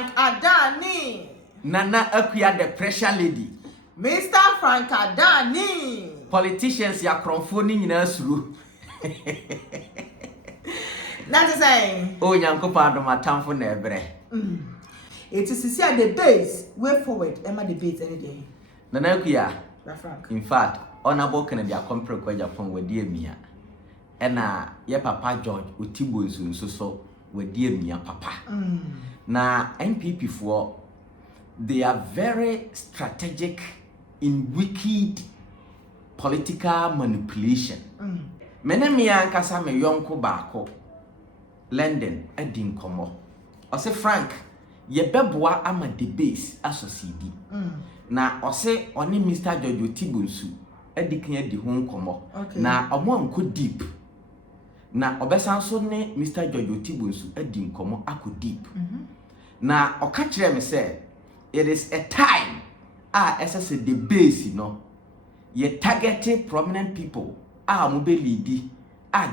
Frank Adani. Nana Akuya the pressure lady. Mr. Frank Adani. Politicians ya kronfoni in suru. That is saying. Oh, Yanko pardon my time for never. It is to see the base. Way forward. Emma debates any day. Nana Akuya. Frank. In fact, honorable Kennedy a compre kwa Japan with dear Mia. And ye papa George Utibo so with dear Mia papa. Na NPP for they are very strategic in wicked political manipulation. Mene Mia nkasa me yonko baako London edin komo. Ose Frank ye beboa ama the base asosidi. Na ose oni Mr. George Utibo edikan edi ho nkomo na omo anko deep na obesan so ne Mr. George Otibo nso edi nkomo ako deep na oka kire me say it is a time SS the base no ye targeted prominent people mo be lead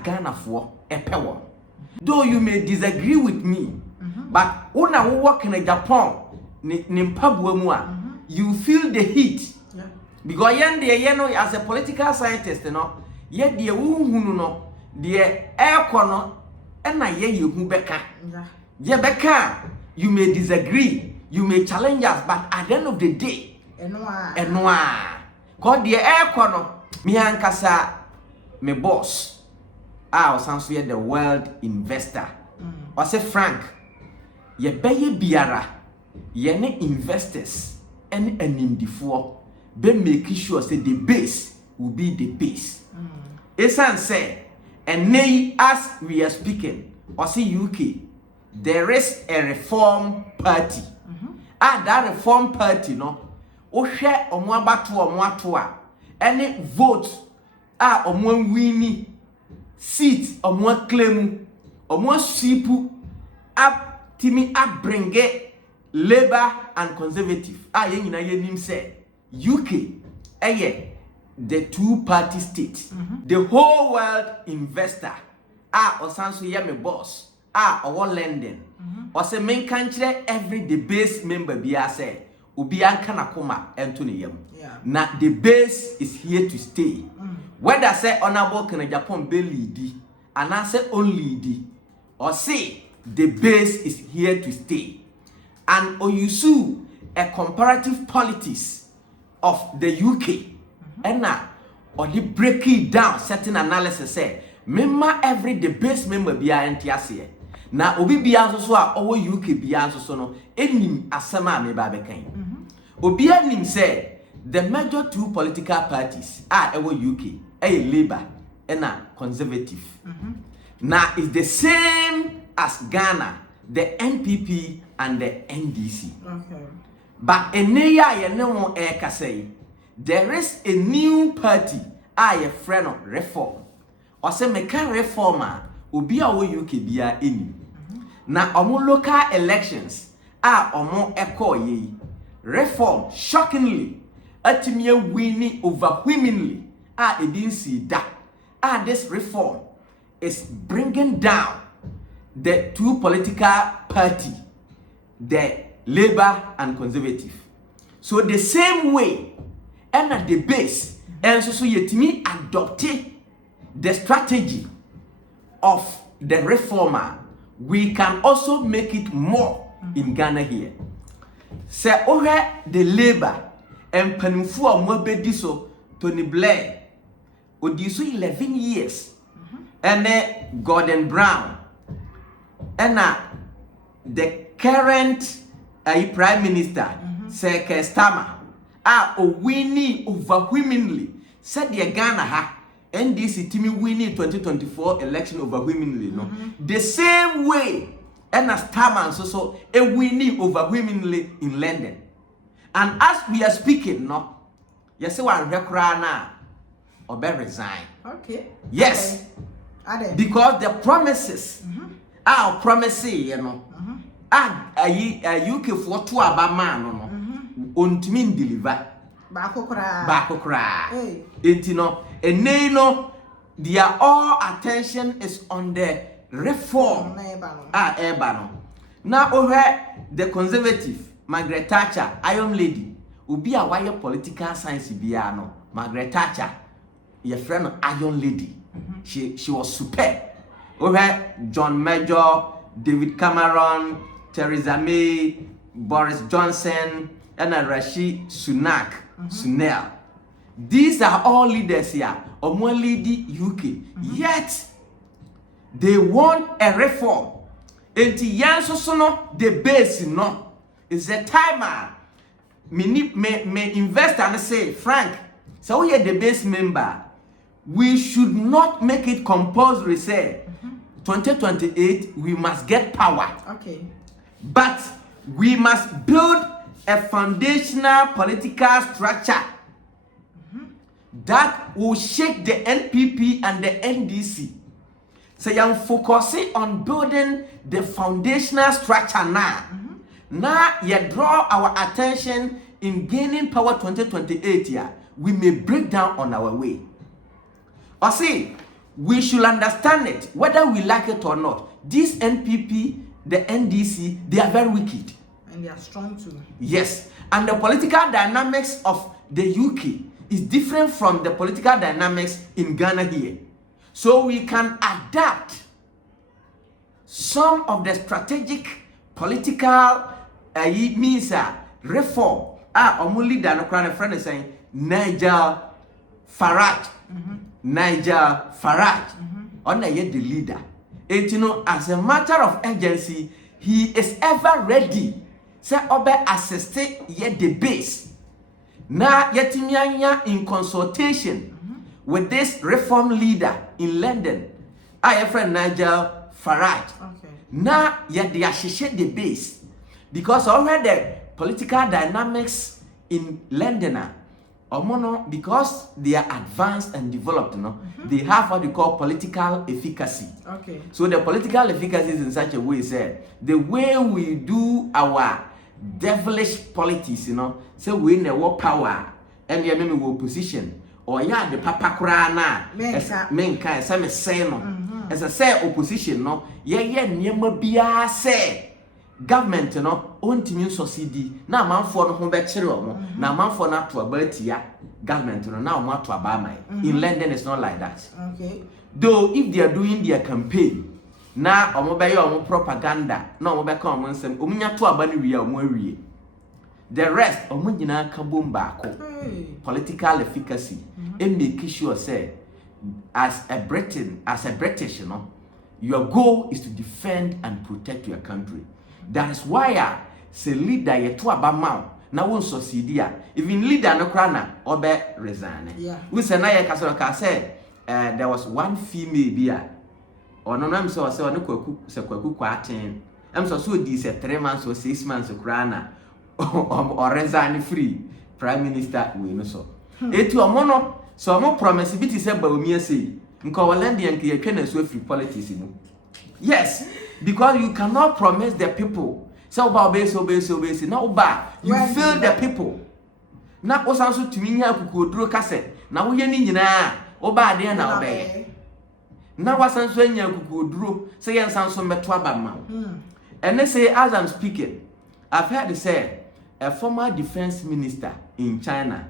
Ghana for epewo. Though you may disagree with me but una wo work in Japan ni mpaboa mu you feel the heat. Because yendo as a political scientist, ye de wuhunu no de ekono na ye hu beka. Ye beka, you may disagree, you may challenge us, but at the end of the day, enwa. Cause de ekono mi ankasa me boss. Osanso ye the world investor. O say Frank, ye beye biara, ye ne investors and animdifo. Be make sure say the base will be the base. Esan say, and nay as we are speaking, or see UK, there is a reform party. That reform party no, o share omo abato any vote omo wini seat omo claim omo sipu up timi up bring Labour and Conservative. Ye nyina ye nim say UK, the two-party state, the whole world investor, osanso ye me boss, our London, or say main country every the base member be say, ubi ankana koma entoni yem. Na the base is here to stay. Whether say honorable can Japan be leadi, and I say only di, or say the base is here to stay, and oyusu a comparative politics of the UK and now or the break it down certain analysis say member every the base member be entiase na obi bia so our UK bia so no enim asema me ba bekan obi anim say the major two political parties are our UK Labour and Conservative now is the same as Ghana, the NPP and the NDC. But there is a new party, a friend of reform. Or say meka reformer, ubi awo UK biya eni. Na omo local elections, omo eko ye. Reform, shockingly, atimye winning overwhelmingly, it didn't see that. This reform is bringing down the two political party, the Labour and Conservative. So the same way, and at the base, and so yetimi adopted the strategy of the reformer, we can also make it more in Ghana here. Say over the Labour and Penfu Mwabedi so Tony Blair, Odiso 11 years, and then Gordon Brown, and the current Prime Minister, Sir Keir Starmer, winning overwhelmingly. Said the Ghana ha NDC Timmy winning 2024 election overwhelmingly. No, the same way, and as Starmer so a winning overwhelmingly in London. And as we are speaking, no, you say one rekra na or be resign. Okay. Yes. Okay. Because the promises are promises, you know. UK for two abama no ontimi deliver baako kra entino ene no their all attention is on the reform eba no Now over the conservative Margaret Thatcher, Iron Lady, ubi a wire political science biano. Margaret Thatcher, your friend Iron Lady. She was superb. Over John Major, David Cameron, Theresa May, Boris Johnson, and Rishi Sunak, Sunel. These are all leaders here. Omo lady UK. Yet they want a reform. Enti yanso sono the base no. It's a timer. Me investor and say, Frank, so we are the base member. We should not make it compulsory. Say 2028 we must get power. Okay. But we must build a foundational political structure that will shake the NPP and the NDC. So you're focusing on building the foundational structure now. Now you draw our attention in gaining power 2028 here. We may break down on our way. Or see, we should understand it, whether we like it or not. This NPP, the NDC, they are very wicked. And they are strong too. Yes. And the political dynamics of the UK is different from the political dynamics in Ghana here. So we can adapt some of the strategic political means reform. Omuli leader no crown friend is saying Nigel Farage. Nigel Farage. On the leader. And you know, as a matter of urgency, he is ever ready. Say obe assist yet the base. Now yetimianya in consultation with this reform leader in London, our friend Nigel Farage. Okay. Now yet they associate the base because already the political dynamics in London because they are advanced and developed, they have what they call political efficacy. Okay. So the political efficacy is in such a way, say the way we do our devilish politics, say we in the war power and the enemy will position or yeah the papa krana menka some say no as I say opposition no yeah nyema bia say government ontimi succeed na manfo no ho be kire omo na manfo na to abatia government na omo to abama in London it's not like that. Okay. Though if they are doing their campaign na omo be your omo propaganda na omo be ka omo nsem omunya to aba no wi omo awie the rest omo nyina ka bomba ko political efficacy and make sure say as a British your goal is to defend and protect your country. That is why say leader ye to aba ma na won succeed even leader no kra na obe resign. Yeah. We say na ye ka say there was one female bia ono na mse wase ono kwaku kwaten so di say 3 months or 6 months kra na or resign free prime minister we no so etu omo no so omo promise bi ti say ba omi ase nka Hollandia nke ye twa na so free politics mu. Yes, because you cannot promise the people so ba obey na oba you fail the people na osanso tumi nya akukoduro kase na wo ye ni nyina oba ade na obey na wasanso anya akukoduro say yen sanso meto abama and they say as I'm speaking I've heard say a former defense minister in China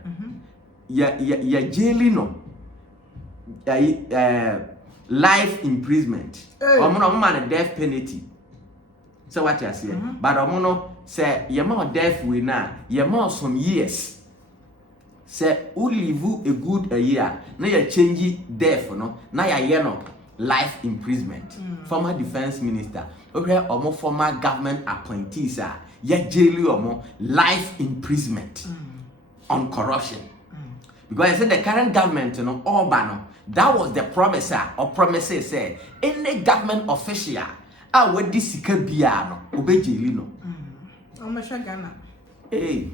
ya jailing no life imprisonment omo no man death penalty so what you say but omo no say ye ma death we na ye ma some years say who live a good a year na ya change death no na ya ye no life imprisonment. Former defense minister okay omo former government appointees ya jail omo life imprisonment on corruption. Because I said the current government, Orban, that was the promise or promises say any government official, would this biano, obey Jelino. Ghana. Hey,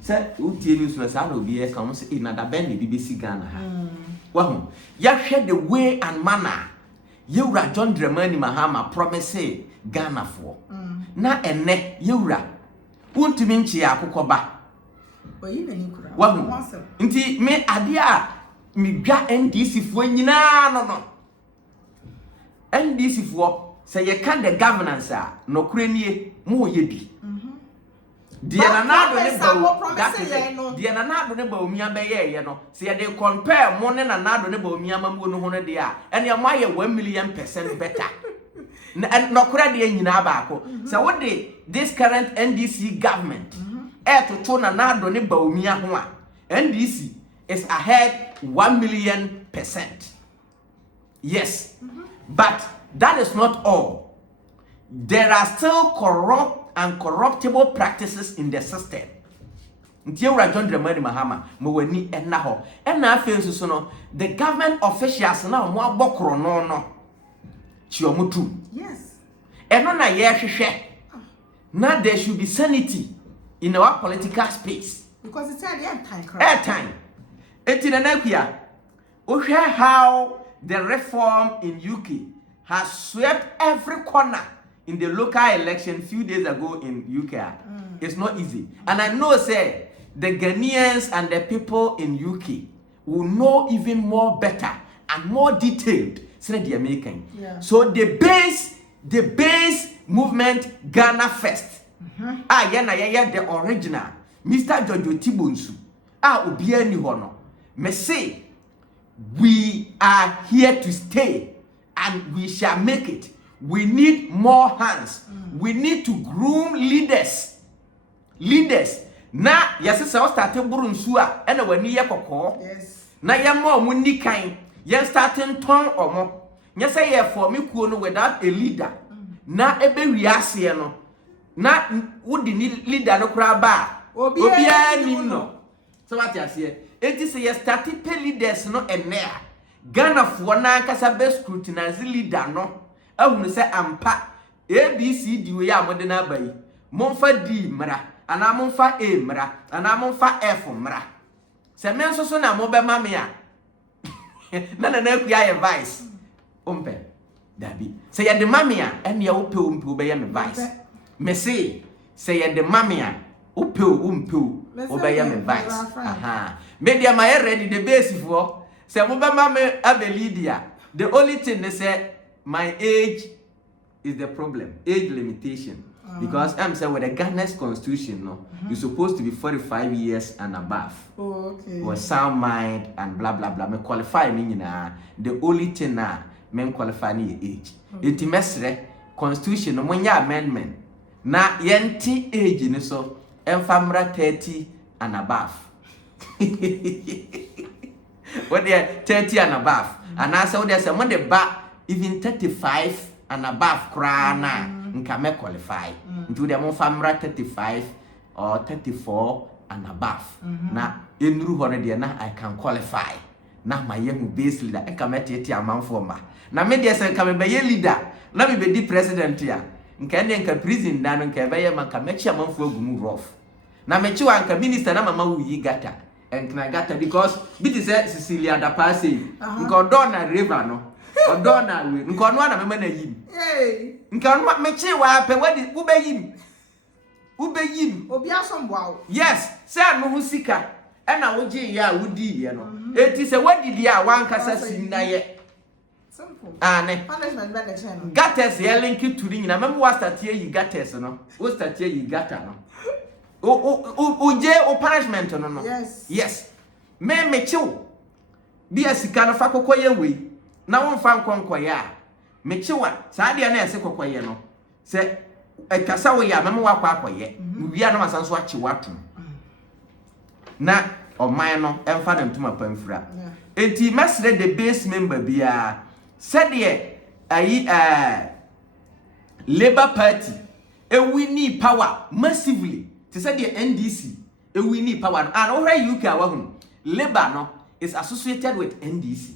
sir, who tell you so I will be a comes in another bend BBC Ghana. Well, you had the way and manner. You ra John Dramani Mahama promise Ghana for. Na ene, you ra. Won't you mean Chiakukoba? Well, inti me adia me gwa NDC fo nyina no NDC fo say ye can the governance no kure nie mo ye di dia na na do ne ba that is dia na na do ne ba omia be ye no se ye dey compare mo ne na na do ne ba omia ma mu no ho no dia ene mo aye 1,000,000% better no kura dia nyina ba ko se wo de this current NDC government to na na do ne ba omia ho a NDC is ahead 1,000,000%. Yes. But that is not all. There are still corrupt and corruptible practices in the system. Ntiewra John Dramani Mahama mawani enna ho. Enna afensu so no the government officials na mo abokro no chiomutu. Yes. Eno na ye hwehwe. Now there should be sanity in our political space. Because it's at the end time. Air time. Etinanakia. Ohwe how the reform in UK has swept every corner in the local election few days ago in UK. It's not easy. And I know, say, the Ghanaians and the people in UK will know even more better and more detailed than they are making. Yeah. So the base movement Ghana first. The original. Mr. Jojo Tibonsu. Obia ni hono. Me say, we are here to stay and we shall make it. We need more hands. We need to groom leaders. Na yase se o start buru nsu a ena wani ye kokko. Yes. Na ye mo munni kan. Ye starting ton omo. Nye se ye for me kuo no without a leader. Na ebe wiase no. Na wudi ni leader no kura ba. Obia ni no. So what you say? It is a starting pay leaders no enea. Ghana for na kasa be scrutinize leader no. Ahunu se ampa ABCD we ya modern abai. Monfa D mra, ana monfa A mra, ana monfa F mra. Se men so na mo be ma me a. Na ku ya vice. Ompe. Dabi. Se ye de ma me a, ene ya ope ompe be ye me vice. Me say ye de ma me a, ope obe ye me vice. Aha. Media my ready the base for. Se mo be ma me abelidia. The only thing they say my age is the problem. Age limitation. Because I'm saying with the Ghana's constitution, no, you're supposed to be 45 years and above. Oh, okay. With sound mind and blah blah blah. Me qualify me the only thing na men qualify ni age. It mesre constitution no mwanya amendment. Na yenti age ni so enfamra 30 and above. What they 30 and above. And I say what they say when they back even 35 and above krana nka me qualify into them famra 35 or 34 and above na enuru hore de na I can qualify na my young base leader e ka metete amanfo ma na me de say nka me be leader na me be di president ya nka ne nka prison na nka be ye manka me chi amanfo agumu rough na me chi wa nka minister na mama wuyi gata enkna gata because bit say Cecilia da Pase nka dona river no odona we nka no na me ma na yim nka no me chi wa pe wadi ubeyim obi asombo. Yes, say no hu sika e na wo gi ya wudi ye no eti se wadi dia wan kasa sim na ye simple ne punishment be the chain gates ye link to ri nyina mem wa start ye yi gates no wo start ye yi gata no je o punishment no yes me chiw bi asika no fa kokoye we na won fa nkonkoye a me chiwa sa de na ese kokoye no se ekasa wo ya mem wa kwa akoye wia no masanso achi watu na oman no emfa na ntuma pamfura enti mesre the base member bia said ye ayi Labour Party we need power massively to say the NDC we need power and over UK awahun Labour no is associated with NDC.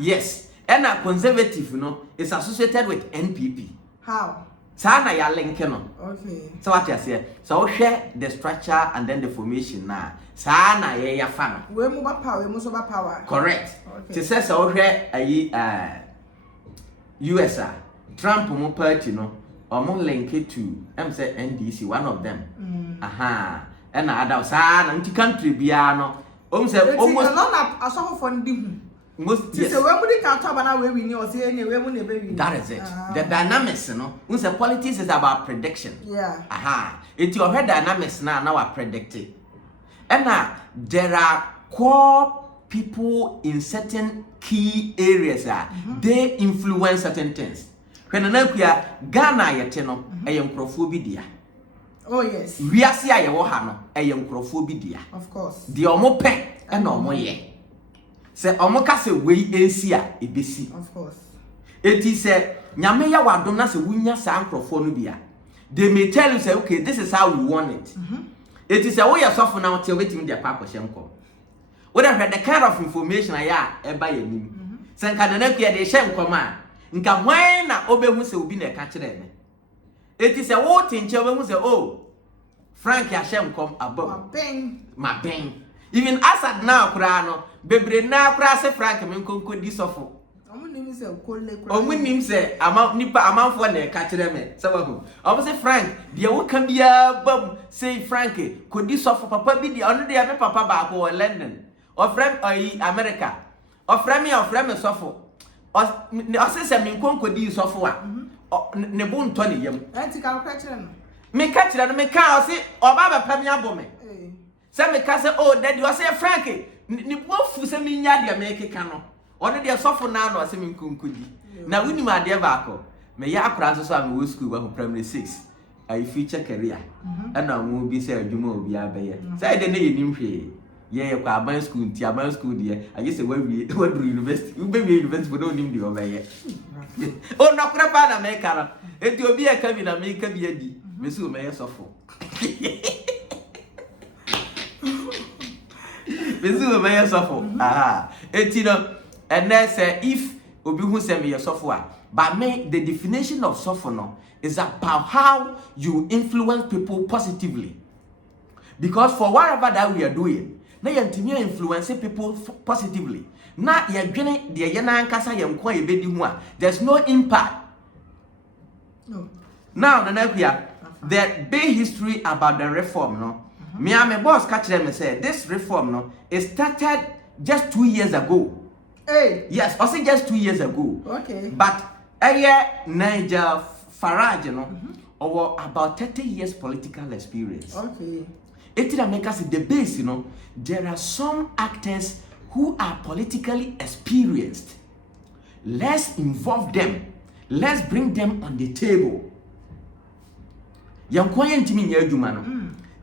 Yes, and a conservative no is associated with NPP. How? Sana ya link no. Okay. So what you say? So share the structure and then the formation na. Sana ya fana. We move power, we move over power. Correct. Okay. To say so share ayi US Trump mo party no. Omo link it to say NDC, one of them. Aha. And other sana nti country bia no. Say almost a lot of aso for ndi hu. most yes. So when we can talk about where we know, say anyway, when we that is it. The dynamics, you know, when the politics is about prediction. Yeah. Aha. It's your head dynamics now are predicted. And now there are core people in certain key areas they influence certain things. When na Ghana yete no nkrofo dia. Oh yes. We are see aye wo ha no nkrofo dia. Of course. The omo pe e na omo ye. Se omo ka se we ensi a ebesi. Of course. Eti se nyame ya wadom na se wunya sa nkrofo no bia. They may tell you say okay, this is how we want it. It is a way of soften now till waiting their papa shenko. Whatever the kind of information I am by him. Sankananakia de shem command. Nka when na obe who say will be ne catch them. It is a voting children who say, oh, Frank Yashem come above. My bang. Even Assad now, Krano, Bebre now, Krasa Frank, and could this awful. Oh, when him say, amount nipper amount for ne catch them. So, I was say, Frank, the old can be a bum, say, Frankie, could this offer papa be the only other papa back or London, or friend or America, or Frammy or Frammy suffer, or say, some could this offer. Nebun Tony yam. Anti-car catch them. Me catch them, me can't say, or Baba Pamia Bome. Some me can say, oh, that you are say, Frankie, Nibu Semi Yadia make a canoe. Or they are suffer now, or semi kunkudi. Now, when you my dear Baco, may ya cross us on school of primary 6, a future career, and I won't be said, you will be a bear. Say the name in pay. Yeah, my school, Tiaman school, dear. I guess when we went to university, you may be university, but don't need to obey. Oh, no, Crapana make her. It will be a cabin and make a beard. Miss May suffer. Miss May suffer. Ah, it's you know. And then say if Obi who send me a software, but me the definition of software is about how you influence people positively. Because for whatever that we are doing, now you are influencing people positively. Now you are getting the yana kasa yamkwa ebedi huwa. There's no impact. No. Now the big history about the reform, no. Me and my boss catch them and say this reform, no, it started just 2 years ago. Hey. Yes, I say just 2 years ago. Okay. But a year Niger Farage, you know, or about 30 years political experience. Okay. It make us the base, you know. There are some actors who are politically experienced. Let's involve them. Let's bring them on the table.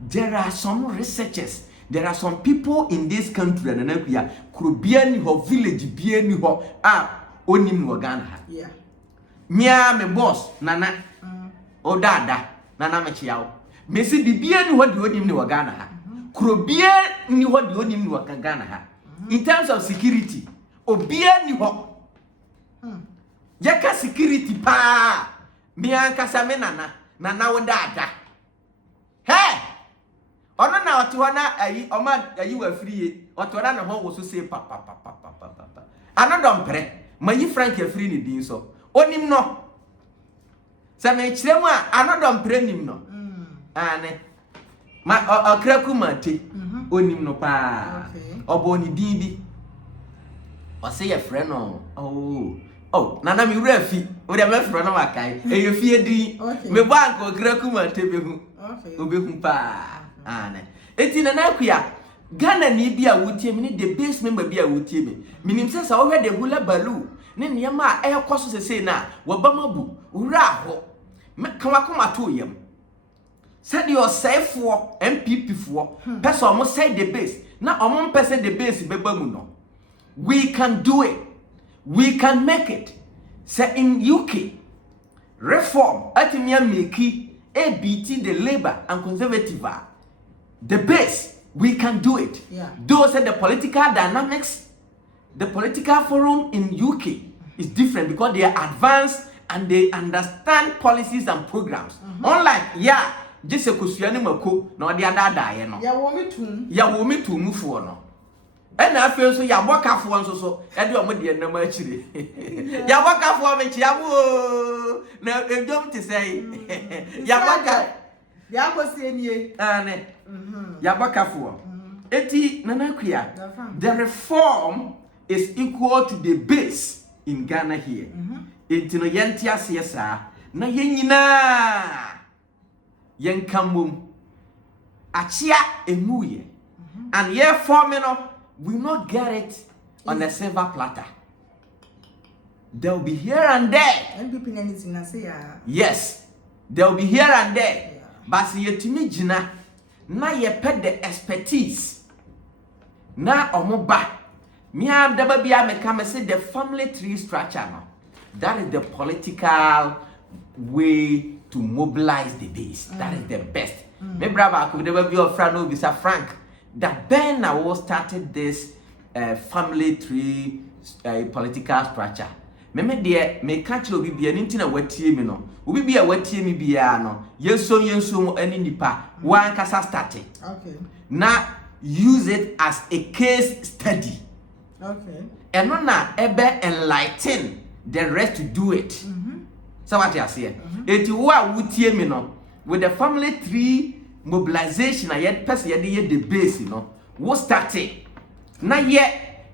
There are some researchers. There are some people in this country and Nakuya Krubiani ho village biani ho onim Ghana. Yeah. Mia me boss nana o dada nana me chiao. Me si bibiani ho di onim ni Ghana. Krubiani ho di onim ni Ghana. In terms of security, obiani ho. Yaka security pa. Mia kasame nana o dada. Hey! Ona na otuana ayi oma ayi wa free otuana na ho wo so say papa. Anodom pre mayi Frank ya free ni din so onim no se me kiremu a anodom pre nim no ane ma okraku mate onim no pa obo ni din bi o say ya friend no oh nana mi wura fi o de me friend no makai e ye fie din me bank okraku mate be hu obehu pa ane eti na nakuya Ghana ni bia wotie me ni the base member bia wotie me minim se sa wo hwe de hula balu ne niam a ekoso sese na wabamabu wura ho kan wakoma to yam said your safefo NPP fo person mo say the base na omo mpese the base beba mu no we can do it, we can make it. Say in UK reform atimia meki ABT the Labour and Conservative the base, we can do it. Yeah. Those are the political dynamics. The political forum in UK is different because they are advanced and they understand policies and programs. Unlike just a kusiani mako no the other die no. Ya womi tu mufu no. And I feel so ya waka for so e do omo de na ma chire. Ya waka for me chiabu na e don't say ya waka ya go see enie ya baka for eti nana kuya the reform is equal to the base in Ghana here. Into no yentia siasa na yenyina yenkamum achia emuye and ye formula we not get it on a silver platter. There will be here and there. NPP anything na say ya. Yes, there will be here and there. Yeah. But see yetimi jina na ye pet the expertise. Na omoba. Me am daba bia me come say the family tree structure no. That is the political way to mobilize the base. That is the best. Me brother could never be of Frank Bisa Frank. That Ben now started this family tree political structure. Me dear me catch obi bia ntina watie me no. Obi bia watie me bia no. Yenso any nipa one kasa start. Okay. Now use it as a case study. Okay. And na ebe enlighten the rest to do it. So what you say? It wa wutie me no with the family tree mobilization I yet person ye the base no. Wo start na ye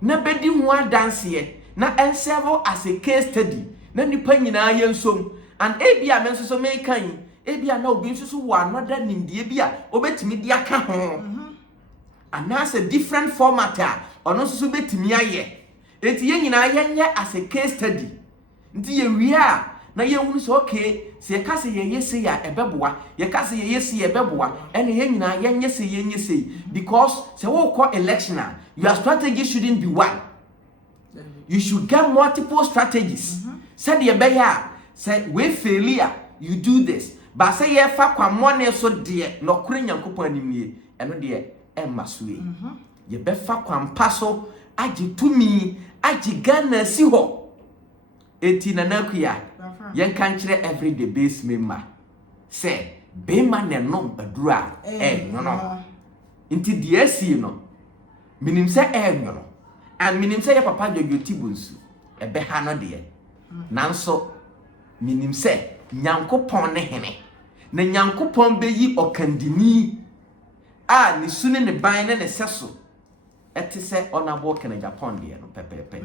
na bedi ho dance ye na enserve as a case study. Na nipa nyina yensom and ebia men so me kan ebia na obi nso wo another nimdie bia obetimi dia ka ho. And that's a different format ono so betimi aye. Eti ye nyina yenye as a case study. Nti ye wia na ye hunu so okay se ye kase ye yesi ya ebeboa ye kase ye yesi ebeboa ene ye nyina yenye se because se wo call election your strategy shouldn't be one. You should get multiple strategies. Said ye be ya say we failure you do this but say ye fa kwa money so de no kure nyankopon animie eno de emma suwe ye be fa kwa mpaso agi tumi agi Ghana si ho eti na nakuya yen kan kire everyday base member say be man ne no adura no nti de asi no minim say no and minim say your papa jogoti bunsu e be ha no de nanso minim say nyankopon ne hene na nyankopon be yi okandini a ni sune ne ban ne seso eti say onabo kena Japan de no pepepe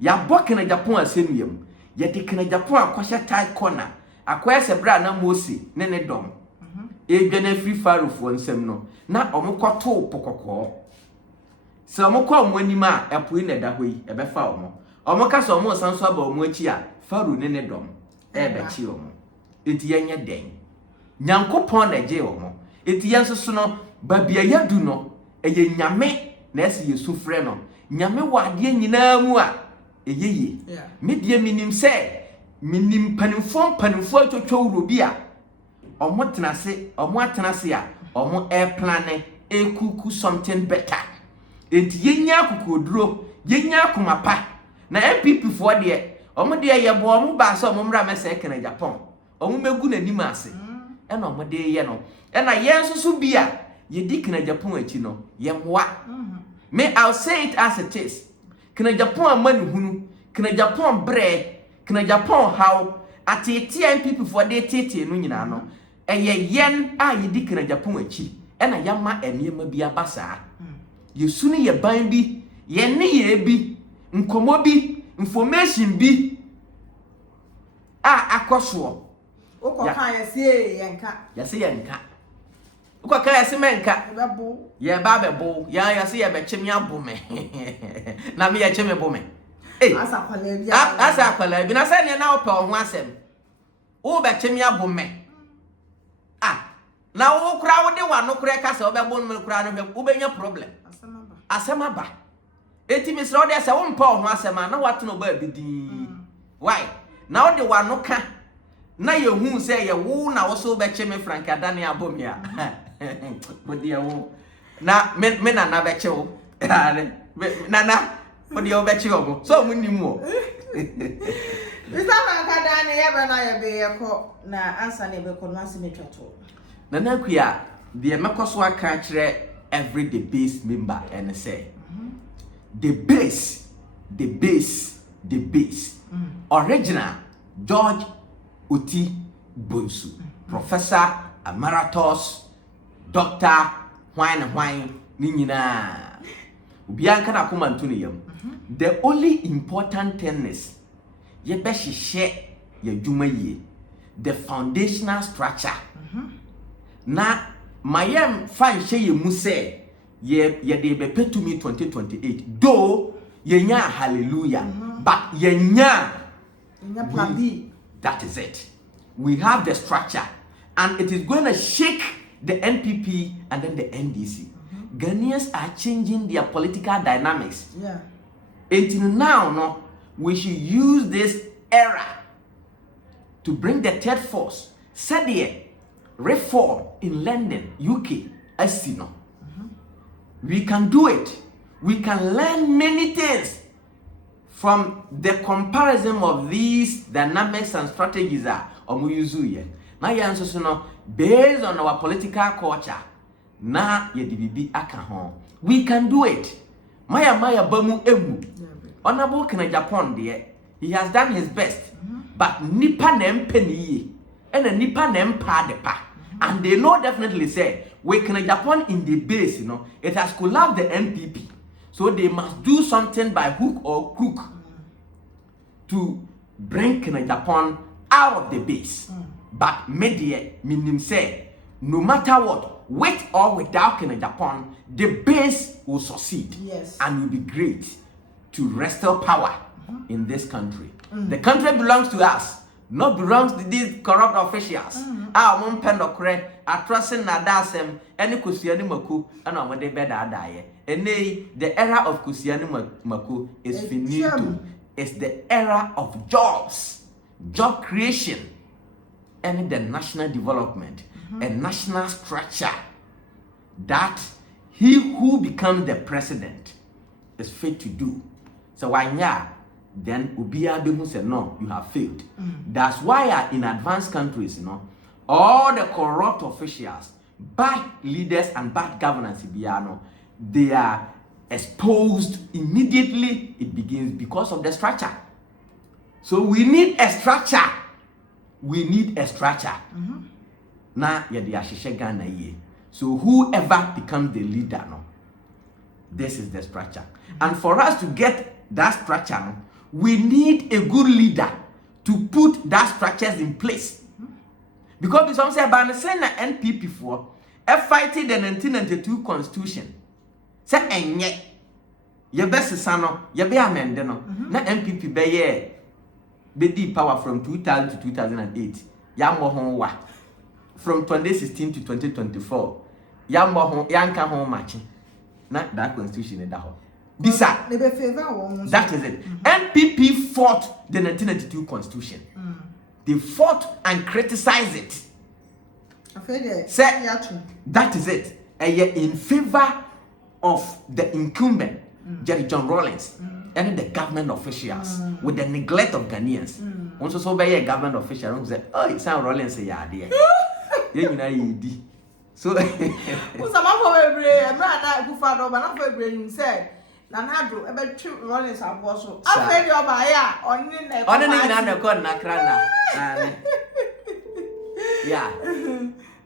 ya bo kena Japan asemiam ye de kena Japan akwahye tai corner akwaya se bra na Mose ne dom edwane free farofo nsem no na omukwato pokoko se omukwa omanima epoi na da hoyi ebe fa omuka so omu sanso aba omu achi a faru ne dom ebe chi omu eti yenye den nyankopon na je omu eti yenso no babia yadu no eye nyame na ese yesu frɛ no nyame wade nyina mu a eyeye me die minim sɛ minim panimfo atwotwo urobi a omo tenase a omo plan ekuku something better enti yenya akukoduro yenya akomapa na NPP fo de omo de yebo omo ba sɛ omo mra mese kena Japan omo megu nanim ase ɛna omo de ye no ɛna yenso so bia yedi kena Japan achi no yemwa me I'll say it as it is kena Japan mani hunu kena Japan bread kena Japan how atete NPP for de tete no nyina no eye yen a yedi kena Japan achi ena yama eniema bi abasa yesunu ye ban bi ye ne ye bi nkomo bi information bi a akoso okoka yesi yenka ukoka yesi menka bebo ye ba bebo ya yesi ye bechim ya bome na me ye cheme bome asa kwala bi na se ne na ope ho asem wo bechim ya bome na wo kura wo de wa no kura ka se wo bebo no kura no wo benya problem asema ba eti misra wo de se wo mpa ho asema na wato no ba bidin why na wo de wa no ka na ye hu se ye wo na wo so bechim Frank Adani abomia bodia wo na me na beche wo na bodia wo beche wo so munim wo bisa Frank Adani ye be na ye be ye ko na answer ne be ko no asimetwato na nakuya de mekoso aka kire everyday base member and say the base original George Uti Bonsu Professor Emeritus Doctor Wine ni nyina obi anka na koma ntuni yam The only important thing is ye be share ye dwuma ye, the foundational structure. Na mayem fan share ye mu say ye de be pay to me 2028. Though ye nya hallelujah, but ye nya plan B. That is it. We have the structure, and it is going to shake the NPP and then the NDC. Ghanaians are changing their political dynamics. Yeah. Until now, no, we should use this era to bring the third force. Said the reform in London, UK, as you know. We can do it. We can learn many things from the comparison of these dynamics and strategies that we use here. Now, you answer no based on our political culture. Na ye dibibi aka ho. We can do it. Maya bamu emu. Honorable Kenya Japan there, he has done his best. But nipa nem penny and a nipa nem pa de pa. And they know definitely say we Kenya Japan in the base, you know, it has collapsed the NPP. So they must do something by hook or crook to bring Kenya Japan out of the base. But media meaning say no matter what, with or without Kenya Japan, the base will succeed. Yes. And will be great to restore power in this country. The country belongs to us, not belongs to these corrupt officials. Our mom pendokre, a trusting nadasem, any Kusiani Maku, and on the bed die. And nay, the era of Kusiani Maku is finito. It's the era of jobs, job creation, and the national development, a national structure that he who becomes the president is fit to do. So why yeah, then Ubia Bemu said no, you have failed. That's why in advanced countries, you know, all the corrupt officials, bad leaders and bad governance, they are exposed immediately. It begins because of the structure. So we need a structure. We need a structure. Now, Ghana. So whoever becomes the leader, no, this is the structure. And for us to get that structure, no, we need a good leader to put that structures in place. Because some say, but say na NPP for fighting the 1992 constitution. Say enye, ye best sano, ye be amende no. Na NPP be di power from 2000 to 2008. Ya mo hon wa. From 2016 to 2024. Ya mo hon, ya nka hon match. Na that constitution is that. Bisa. That is it. NPP fought the 1992 constitution. They fought and criticized it. Say, that is it. In favor of the incumbent, Jerry John Rawlings, and the government officials, with the neglect of Ghanaians. Also, so by a government official who said, oh, it's not Rawlings, yeah, dear. So, Nanado ebe trip Rollins aboso. Afeli oba ya oni na Oni ni na na ko na krana. Yeah.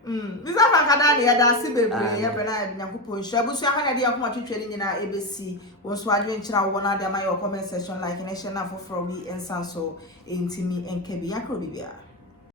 Bisa fakada ya da si bebre ya bena nyankopon hwa busu ahana de yakoma twetwe ni nyina ebesi wonso adwe nkyira wo na de ma your comment section like na share na for we ensanso entimi enkebi yakro bibia.